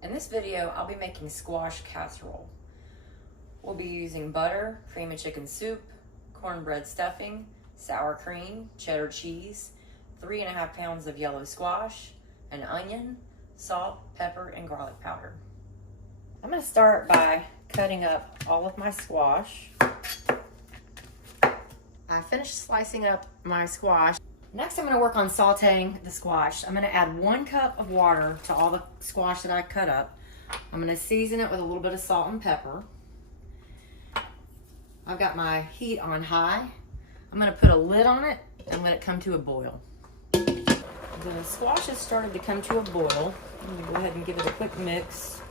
In this video, I'll be making squash casserole. We'll be using butter, cream of chicken soup, cornbread stuffing, sour cream, cheddar cheese, 3.5 pounds of yellow squash, an onion, salt, pepper, and garlic powder. I'm gonna start by cutting up all of my squash. I finished slicing up my squash. Next, I'm gonna work on sauteing the squash. I'm gonna add 1 cup of water to all the squash that I cut up. I'm gonna season it with a little bit of salt and pepper. I've got my heat on high. I'm gonna put a lid on it and let it come to a boil. The squash has started to come to a boil. I'm gonna go ahead and give it a quick mix.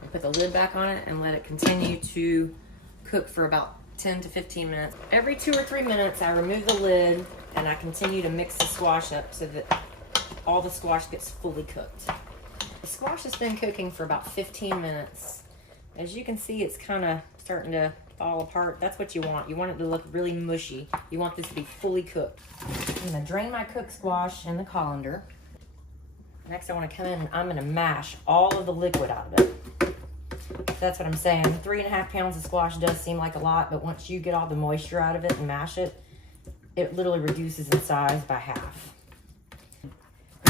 I'll put the lid back on it and let it continue to cook for about 10 to 15 minutes. Every 2 or 3 minutes, I remove the lid and I continue to mix the squash up so that all the squash gets fully cooked. The squash has been cooking for about 15 minutes. As you can see, it's kind of starting to fall apart. That's what you want. You want it to look really mushy. You want this to be fully cooked. I'm gonna drain my cooked squash in the colander. Next, I want to come in and I'm gonna mash all of the liquid out of it. That's what I'm saying. 3.5 pounds of squash does seem like a lot, but once you get all the moisture out of it and mash it, it literally reduces in size by half.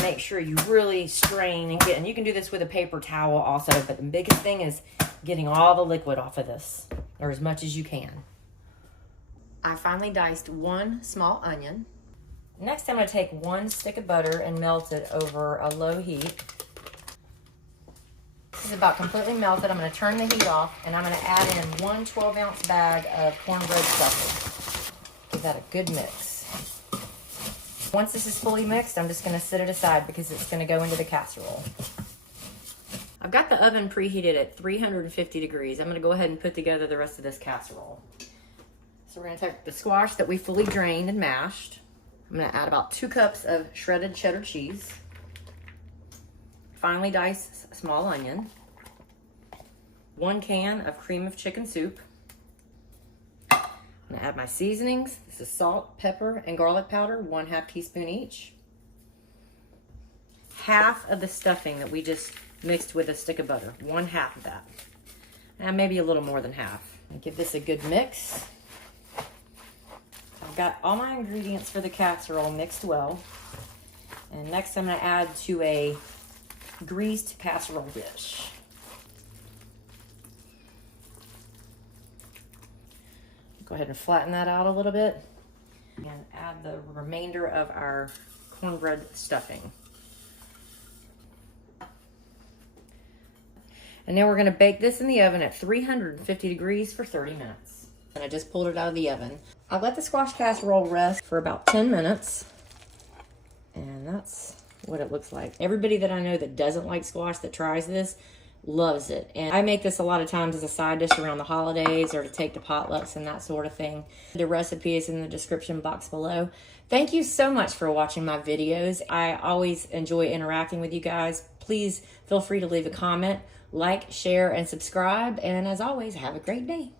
Make sure you really strain and get, and you can do this with a paper towel also, but the biggest thing is getting all the liquid off of this, or as much as you can. I finally diced 1 small onion. Next, I'm gonna take 1 stick of butter and melt it over a low heat. This is about completely melted. I'm gonna turn the heat off and I'm gonna add in 1 12-ounce bag of cornbread stuffing. Give that a good mix. Once this is fully mixed, I'm just gonna set it aside because it's gonna go into the casserole. I've got the oven preheated at 350 degrees. I'm gonna go ahead and put together the rest of this casserole. So we're gonna take the squash that we fully drained and mashed. I'm gonna add about 2 cups of shredded cheddar cheese. Finely diced small onion. 1 can of cream of chicken soup. I'm gonna add my seasonings. This is salt, pepper, and garlic powder, 1/2 teaspoon each. Half of the stuffing that we just mixed with a stick of butter, 1/2 of that. And maybe a little more than half. And give this a good mix. I've got all my ingredients for the casserole mixed well. And next I'm gonna add to a greased casserole dish. Go ahead and flatten that out a little bit and add the remainder of our cornbread stuffing. And now we're gonna bake this in the oven at 350 degrees for 30 minutes. And I just pulled it out of the oven. I'll let the squash casserole rest for about 10 minutes. And that's what it looks like. Everybody that I know that doesn't like squash that tries this loves it. And I make this a lot of times as a side dish around the holidays or to take to potlucks and that sort of thing. The recipe is in the description box below. Thank you so much for watching my videos. I always enjoy interacting with you guys. Please feel free to leave a comment, like, share, and subscribe. And as always, have a great day.